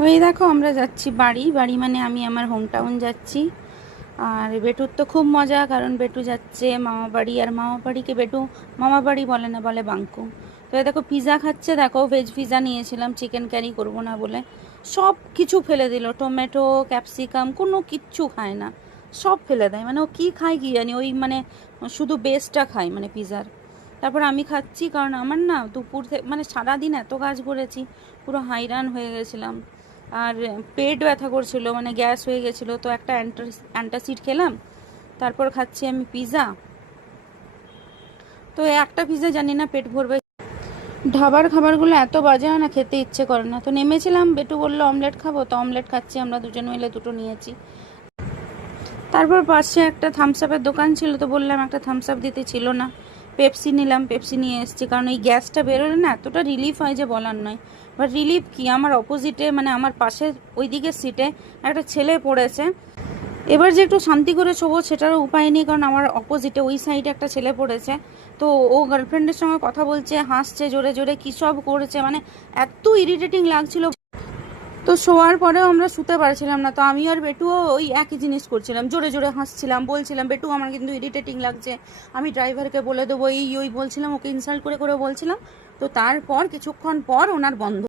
ওই দেখো আমরা যাচ্ছি বাড়ি বাড়ি মানে আমি আমার হোম টাউন যাচ্ছি। আর বেটুর তো খুব মজা, কারণ বেটু যাচ্ছে মামা বাড়ি, আর মামা বাড়িকে বেটু মামা বাড়ি বলে না, বলে বাঙ্কু। তো এই দেখো পিৎজা খাচ্ছে, দেখো ভেজ পিৎজা নিয়েছিলাম, চিকেন ক্যারি করব না বলে সব কিছু ফেলে দিল, টমেটো ক্যাপসিকাম কোনো কিচ্ছু খায় না, সব ফেলে দেয়। মানে ও কী খায় কি জানি, ওই মানে শুধু বেসটা খায় মানে পিৎজার। তারপর আমি খাচ্ছি, কারণ আমার না দুপুর থেকে মানে সারাদিন এত কাজ করেছি, পুরো হাইরান হয়ে গেছিলাম। আর পেট ব্যথা করছিল, মানে গ্যাস হয়ে গেছিলো, তো একটা অ্যান্টাসিড খেলাম। তারপর খাচ্ছি আমি পিৎজা। তো একটা পিৎজা জানি না পেট ভরবে। ধাবার খাবারগুলো এত বাজে হয় না, খেতে ইচ্ছে করে না। তো নেমেছিলাম, বেটু বললো অমলেট খাবো, তো অমলেট খাচ্ছি, আমরা দুজন মিলে দুটো নিয়েছি। তারপর পাশে একটা থামস আপের দোকান ছিল, তো বললাম একটা থামস আপ দিতে, ছিল না। পেপসি নিলাম, পেপসি নিয়ে এসেছি, কারণ এই গ্যাসটা বেরোলে না এতটা রিলিফ হয় যে বলার নয়। বাট রিলিফ কি, আমার অপোজিটে মানে আমার পাশে ওই দিকের সিটে একটা ছেলে পড়েছে। এবার যে একটু শান্তি করে শোবো সেটারও উপায় নেই, কারণ আমার অপোজিটে ওই সাইডে একটা ছেলে পড়েছে। তো ও গার্লফ্রেন্ডের সঙ্গে কথা বলছে, হাসছে জোরে জোরে, কী সব করেছে, মানে এত ইরিটেটিং লাগছিল। তো শোয়ার পরেও আমরা শুতে পারছিলাম না। তো আমি আর বেটুও ওই একই জিনিস করছিলাম, জোরে জোরে হাসছিলাম, বলছিলাম বেটু আমার কিন্তু ইরিটেটিং লাগছে, আমি ড্রাইভারকে বলে দেবো, এই ওই বলছিলাম, ওকে ইনসাল্ট করে করে বলছিলাম। তো তারপর কিছুক্ষণ পর ওনার বন্ধ।